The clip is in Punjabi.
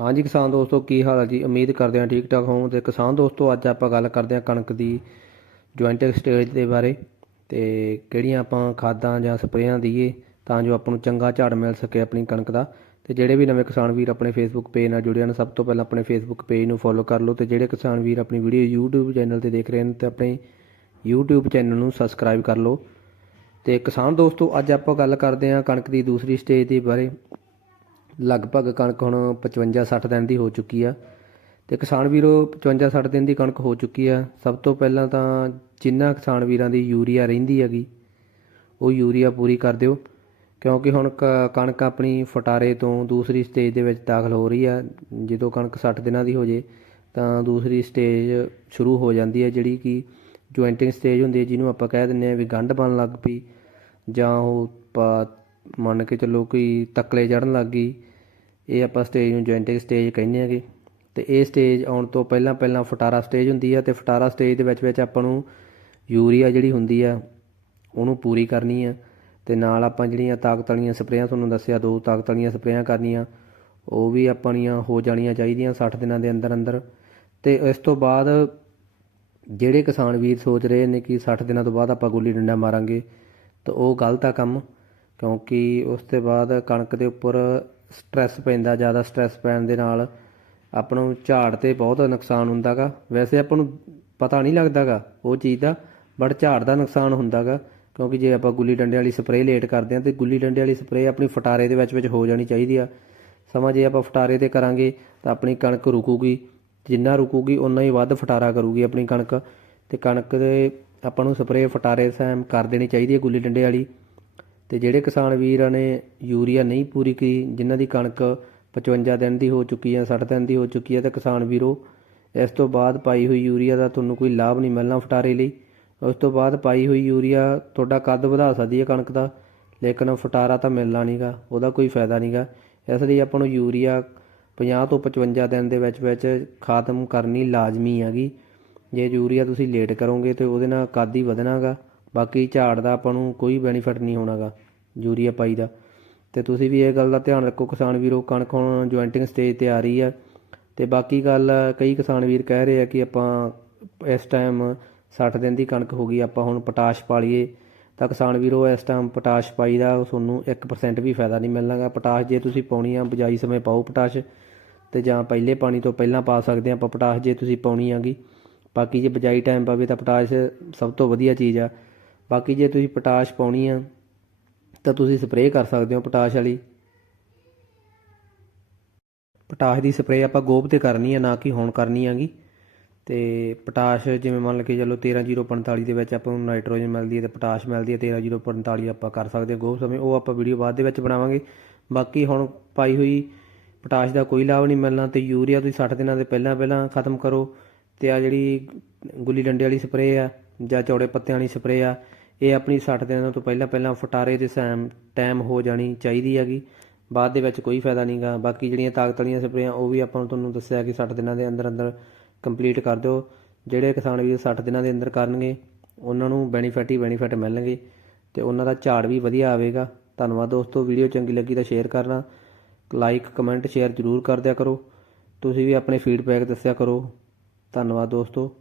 ਹਾਂਜੀ ਕਿਸਾਨ ਦੋਸਤੋ, ਕੀ ਹਾਲ ਹੈ ਜੀ? ਉਮੀਦ ਕਰਦੇ ਹਾਂ ਠੀਕ ਠਾਕ ਹੋਵੋ ਤੇ ਕਿਸਾਨ ਦੋਸਤੋ, ਅੱਜ ਆਪਾਂ ਗੱਲ ਕਰਦੇ ਹਾਂ ਕਣਕ ਦੀ ਜੁਆਇੰਟਿੰਗ ਸਟੇਜ ਦੇ ਬਾਰੇ। ਤੇ ਕਿਹੜੀਆਂ ਆਪਾਂ ਖਾਦਾਂ ਜਾਂ ਸਪਰੇਆਂ ਦਈਏ ਤਾਂ ਜੋ ਆਪਾਂ ਨੂੰ ਚੰਗਾ ਝਾੜ ਮਿਲ ਸਕੇ ਆਪਣੀ ਕਣਕ ਦਾ। ਤੇ ਜਿਹੜੇ ਵੀ ਨਵੇਂ ਕਿਸਾਨ ਵੀਰ ਆਪਣੇ ਫੇਸਬੁੱਕ ਪੇਜ ਨਾਲ ਜੁੜੇ ਹਨ, ਸਭ ਤੋਂ ਪਹਿਲਾਂ ਆਪਣੇ ਫੇਸਬੁੱਕ ਪੇਜ ਨੂੰ ਫੋਲੋ ਕਰ ਲਓ। ਤੇ ਜਿਹੜੇ ਕਿਸਾਨ ਵੀਰ ਆਪਣੀ ਵੀਡੀਓ YouTube ਚੈਨਲ ਤੇ ਦੇਖ ਰਹੇ ਹਨ, ਤੇ ਆਪਣੇ YouTube ਚੈਨਲ ਨੂੰ ਸਬਸਕ੍ਰਾਈਬ ਕਰ ਲਓ। ਤੇ ਕਿਸਾਨ ਦੋਸਤੋ, ਅੱਜ ਆਪਾਂ ਗੱਲ ਕਰਦੇ ਹਾਂ ਕਣਕ ਦੀ ਦੂਸਰੀ ਸਟੇਜ ਦੇ ਬਾਰੇ। ਲਗਭਗ ਕਣਕ ਹੁਣ 55 60 ਦਿਨ ਦੀ ਹੋ ਚੁੱਕੀ ਆ। ਤੇ ਕਿਸਾਨ ਵੀਰੋ 55 60 ਦਿਨ ਦੀ ਕਣਕ ਹੋ ਚੁੱਕੀ ਆ। ਸਭ ਤੋਂ ਪਹਿਲਾਂ ਤਾਂ ਜਿੰਨਾ ਕਿਸਾਨ ਵੀਰਾਂ ਦੀ ਯੂਰੀਆ ਰਹਿੰਦੀ ਹੈਗੀ, ਉਹ ਯੂਰੀਆ ਪੂਰੀ ਕਰ ਦਿਓ। ਕਿਉਂਕਿ ਹੁਣ ਕ- ਕਣਕ ਆਪਣੀ ਫਟਾਰੇ ਤੋਂ ਦੂਸਰੀ ਸਟੇਜ ਦੇ ਵਿੱਚ ਦਾਖਲ ਹੋ ਰਹੀ ਆ। ਜਦੋਂ ਕਣਕ 60 ਦਿਨਾਂ ਦੀ ਹੋ ਜੇ, ਤਾਂ ਦੂਸਰੀ ਸਟੇਜ ਸ਼ੁਰੂ ਹੋ ਜਾਂਦੀ ਹੈ ਜਿਹੜੀ ਕਿ ਜੁਆਇੰਟਿੰਗ ਸਟੇਜ ਹੁੰਦੀ ਹੈ ਜਿਹਨੂੰ ਆਪਾਂ ਕਹਿ ਦਿੰਦੇ ਆ ਵੀ ਗੰਢ ਬਣ ਲੱਗ ਪਈ, ਜਾਂ ਉਹ ਪਾ- ਮੰਨ ਕੇ ਚੱਲੋ ਕੋਈ ਤਕਲੇ ਚੜਨ ਲੱਗ ਗਈ। ਇਹ ਆਪਾਂ ਸਟੇਜ ਨੂੰ ਜੁਆਇੰਟਿੰਗ ਸਟੇਜ ਕਹਿੰਦੇ ਆਗੇ ਤੇ ਇਹ ਸਟੇਜ ਆਉਣ ਤੋਂ ਪਹਿਲਾਂ ਪਹਿਲਾਂ ਫਟਾਰਾ ਸਟੇਜ ਹੁੰਦੀ ਆ ਤੇ ਫਟਾਰਾ ਸਟੇਜ ਦੇ ਵਿੱਚ ਵਿੱਚ ਆਪਾਂ ਨੂੰ ਯੂਰੀਆ ਜਿਹੜੀ ਹੁੰਦੀ ਆ, ਉਹਨੂੰ ਪੂਰੀ ਕਰਨੀ ਆ। ਤੇ ਨਾਲ ਆਪਾਂ ਜਿਹੜੀਆਂ ਤਾਕਤ ਵਾਲੀਆਂ ਸਪਰੇਆਂ ਤੁਹਾਨੂੰ ਦੱਸਿਆ, ਦੋ ਤਾਕਤ ਵਾਲੀਆਂ ਸਪਰੇਆਂ ਕਰਨੀਆਂ, ਉਹ ਵੀ ਆਪਣੀਆਂ ਹੋ ਜਾਣੀਆਂ ਚਾਹੀਦੀਆਂ 60 ਦਿਨਾਂ ਦੇ ਅੰਦਰ ਅੰਦਰ। ਤੇ ਇਸ ਤੋਂ ਬਾਅਦ ਜਿਹੜੇ ਕਿਸਾਨ ਵੀਰ ਸੋਚ ਰਹੇ ਨੇ ਕਿ 60 ਦਿਨਾਂ ਤੋਂ ਬਾਅਦ ਆਪਾਂ ਗੁੱਲੀ ਡੰਡਾ ਮਾਰਾਂਗੇ, ਤਾਂ ਉਹ ਗਲਤ ਆ ਕੰਮ, ਕਿਉਂਕਿ ਉਸ ਤੋਂ ਬਾਅਦ ਕਣਕ ਦੇ ਉੱਪਰ ਸਟ੍ਰੈਸ ਪੈਂਦਾ, ਜ਼ਿਆਦਾ ਸਟ੍ਰੈਸ ਪੈਣ ਦੇ ਨਾਲ ਆਪਾਂ ਨੂੰ ਝਾੜ ਤੇ ਬਹੁਤ ਨੁਕਸਾਨ ਹੁੰਦਾਗਾ। ਵੈਸੇ ਆਪਾਂ ਨੂੰ ਪਤਾ ਨਹੀਂ ਲੱਗਦਾਗਾ ਉਹ ਚੀਜ਼ ਦਾ ਬਟ ਝਾੜ ਦਾ ਨੁਕਸਾਨ ਹੁੰਦਾਗਾ, ਕਿਉਂਕਿ ਜੇ ਆਪਾਂ ਗੁੱਲੀ ਡੰਡੇ ਵਾਲੀ ਸਪਰੇਅ ਲੇਟ ਕਰਦੇ ਹਾਂ ਤੇ ਗੁੱਲੀ ਡੰਡੇ ਵਾਲੀ ਸਪਰੇਅ ਆਪਣੀ ਫਟਾਰੇ ਦੇ ਵਿੱਚ ਵਿੱਚ ਹੋ ਜਾਣੀ ਚਾਹੀਦੀ ਆ। ਸਮਾਂ ਜੇ ਆਪਾਂ ਫਟਾਰੇ ਤੇ ਕਰਾਂਗੇ ਤਾਂ ਆਪਣੀ ਕਣਕ ਰੁਕੂਗੀ, ਜਿੰਨਾ ਰੁਕੂਗੀ ਉਨਾ ਹੀ ਵੱਧ ਫਟਾਰਾ ਕਰੂਗੀ ਆਪਣੀ ਕਣਕ, ਤੇ ਕਣਕ ਦੇ ਆਪਾਂ ਨੂੰ ਸਪਰੇਅ ਫਟਾਰੇ ਸੈਮ ਕਰ ਦੇਣੀ ਚਾਹੀਦੀ ਹੈ ਗੁੱਲੀ ਡੰਡੇ ਵਾਲੀ। ਤੇ ਜਿਹੜੇ ਕਿਸਾਨ ਵੀਰਾਂ ਨੇ ਯੂਰੀਆ ਨਹੀਂ ਪੂਰੀ ਕੀਤੀ, ਜਿਨ੍ਹਾਂ ਦੀ ਕਣਕ 55 ਦਿਨ ਦੀ ਹੋ ਚੁੱਕੀ ਹੈ 60 ਦਿਨ ਦੀ ਹੋ ਚੁੱਕੀ ਹੈ ਤਾਂ ਕਿਸਾਨ ਵੀਰੋ, ਇਸ ਤੋਂ ਬਾਅਦ ਪਾਈ ਹੋਈ ਯੂਰੀਆ ਦਾ ਤੁਹਾਨੂੰ ਕੋਈ ਲਾਭ ਨਹੀਂ ਮਿਲਣਾ ਫਟਾਰੇ ਲਈ। ਉਸ ਤੋਂ ਬਾਅਦ ਪਾਈ ਹੋਈ ਯੂਰੀਆ ਤੁਹਾਡਾ ਕੱਦ ਵਧਾ ਸਕਦੀ ਹੈ ਕਣਕ ਦਾ, ਲੇਕਿਨ ਫਟਾਰਾ ਤਾਂ ਮਿਲਣਾ ਨਹੀਂਗਾ ਉਹਦਾ ਕੋਈ ਫਾਇਦਾ ਨਹੀਂਗਾ ਇਸ ਲਈ ਆਪਾਂ ਨੂੰ ਯੂਰੀਆ 50 ਤੋਂ 55 ਦਿਨ ਦੇ ਵਿੱਚ ਵਿੱਚ ਖਾਤਮ ਕਰਨੀ ਲਾਜ਼ਮੀ ਹੈਗੀ। ਜੇ ਯੂਰੀਆ ਤੁਸੀਂ ਲੇਟ ਕਰੋਗੇ ਤੇ ਉਹਦੇ ਨਾਲ ਕੱਦ ਹੀ ਵਧਣਾਗਾ, ਬਾਕੀ ਝਾੜ ਦਾ ਆਪਾਂ ਨੂੰ ਕੋਈ ਬੈਨੀਫਿਟ ਨਹੀਂ ਹੋਣਾਗਾ। ਯੂਰੀਆ ਪਾਈ ਦਾ। ਤੇ ਤੁਸੀਂ ਵੀ ਇਹ ਗੱਲ ਦਾ ਧਿਆਨ ਰੱਖੋ, ਕਿਸਾਨ ਵੀਰੋ, ਕਣਕ ਹੁਣ ਜੁਆਇੰਟਿੰਗ ਸਟੇਜ ਤੇ ਆ ਰਹੀ ਆ। ਤੇ ਬਾਕੀ ਗੱਲ ਕਈ ਕਿਸਾਨ ਵੀਰ ਕਹਿ ਰਹੇ ਆ ਕਿ ਆਪਾਂ ਇਸ ਟਾਈਮ 60 ਦਿਨ ਦੀ ਕਣਕ ਹੋ ਗਈ, ਆਪਾਂ ਹੁਣ ਪੋਟਾਸ਼ ਪਾ ਲਈਏ ਤਾਂ ਕਿਸਾਨ ਵੀਰੋ, ਇਸ ਟਾਈਮ ਪੋਟਾਸ਼ ਪਾਈ ਦਾ ਤੁਹਾਨੂੰ 1% ਵੀ ਫਾਇਦਾ ਨਹੀਂ ਮਿਲਣਾਗਾ। ਪੋਟਾਸ਼ ਜੇ ਤੁਸੀਂ ਪਾਉਣੀ ਆ, ਬਜਾਈ ਸਮੇਂ ਪਾਓ ਪੋਟਾਸ਼, ਤੇ ਜਾਂ ਪਹਿਲੇ ਪਾਣੀ ਤੋਂ ਪਹਿਲਾਂ ਪਾ ਸਕਦੇ ਆ ਆਪਾਂ ਪੋਟਾਸ਼ ਜੇ ਤੁਸੀਂ ਪਾਉਣੀ ਆਗੀ। ਬਾਕੀ ਜੇ ਬਜਾਈ ਟਾਈਮ ਪਾਵੇ ਤਾਂ ਪੋਟਾਸ਼ ਸਭ ਤੋਂ ਵਧੀਆ ਚੀਜ਼ ਆ। ਬਾਕੀ ਜੇ ਤੁਸੀਂ ਪੋਟਾਸ਼ ਪਾਉਣੀ ਆ ਤਾਂ ਤੁਸੀਂ ਸਪਰੇਅ ਕਰ ਸਕਦੇ ਹੋ ਪੋਟਾਸ਼ ਵਾਲੀ। ਪੋਟਾਸ਼ ਦੀ ਸਪਰੇਅ ਆਪਾਂ ਗੋਭ ਤੇ ਕਰਨੀ ਆ, ਨਾ ਕਿ ਹੁਣ ਕਰਨੀ ਆਗੀ। ਤੇ ਪੋਟਾਸ਼ ਜਿਵੇਂ ਮੰਨ ਲਓ ਚਲੋ 13045 ਦੇ ਵਿੱਚ ਆਪਾਂ ਨੂੰ ਨਾਈਟ੍ਰੋਜਨ ਮਿਲਦੀ ਹੈ ਤੇ ਪੋਟਾਸ਼ ਮਿਲਦੀ ਹੈ 13045 ਆਪਾਂ ਕਰ ਸਕਦੇ ਗੋਭ ਸਮੇਂ। ਉਹ ਆਪਾਂ ਵੀਡੀਓ ਬਾਅਦ ਦੇ ਵਿੱਚ ਬਣਾਵਾਂਗੇ। ਬਾਕੀ ਹੁਣ ਪਾਈ ਹੋਈ ਪੋਟਾਸ਼ ਦਾ ਕੋਈ ਲਾਭ ਨਹੀਂ ਮਿਲਣਾ ਤੇ ਯੂਰੀਆ ਤੁਸੀਂ 60 ਦਿਨਾਂ ਦੇ ਪਹਿਲਾਂ ਪਹਿਲਾਂ ਖਤਮ ਕਰੋ। ਤੇ ਆ ਜਿਹੜੀ ਗੁੱਲੀ ਡੰਡੇ ਵਾਲੀ ਸਪਰੇਅ ਆ ਜਾਂ ਚੌੜੇ ਪੱਤਿਆਂ ਵਾਲੀ ਸਪਰੇਅ ਆ ਇਹ ਆਪਣੀ 60 ਦਿਨਾਂ ਤੋਂ ਪਹਿਲਾਂ ਪਹਿਲਾਂ ਫਟਾਰੇ ਦੇ ਸੈਮ ਟਾਈਮ ਹੋ ਜਾਣੀ ਚਾਹੀਦੀ ਹੈਗੀ। ਬਾਅਦ ਦੇ ਵਿੱਚ ਕੋਈ ਫਾਇਦਾ ਨਹੀਂਗਾ ਬਾਕੀ ਜਿਹੜੀਆਂ ਤਾਕਤ ਵਾਲੀਆਂ ਸਪਰੇਆਂ, ਉਹ ਵੀ ਆਪਾਂ ਨੂੰ ਤੁਹਾਨੂੰ ਦੱਸਿਆ ਕਿ 60 ਦਿਨਾਂ ਦੇ ਅੰਦਰ ਅੰਦਰ ਕੰਪਲੀਟ ਕਰ ਦਿਓ। ਜਿਹੜੇ ਕਿਸਾਨ ਵੀਰ 60 ਦਿਨਾਂ ਦੇ ਅੰਦਰ ਕਰਨਗੇ, ਉਹਨਾਂ ਨੂੰ ਬੈਨੀਫਿਟ ਹੀ ਬੈਨੀਫਿਟ ਮਿਲਣਗੇ ਤੇ ਉਹਨਾਂ ਦਾ ਝਾੜ ਵੀ ਵਧੀਆ ਆਵੇਗਾ। ਧੰਨਵਾਦ ਦੋਸਤੋ। ਵੀਡੀਓ ਚੰਗੀ ਲੱਗੀ ਤਾਂ ਸ਼ੇਅਰ ਕਰਨਾ। ਲਾਈਕ ਕਮੈਂਟ ਸ਼ੇਅਰ ਜ਼ਰੂਰ ਕਰ ਦਿਆ ਕਰੋ। ਤੁਸੀਂ ਵੀ ਆਪਣੇ ਫੀਡਬੈਕ ਦੱਸਿਆ ਕਰੋ। ਧੰਨਵਾਦ ਦੋਸਤੋ।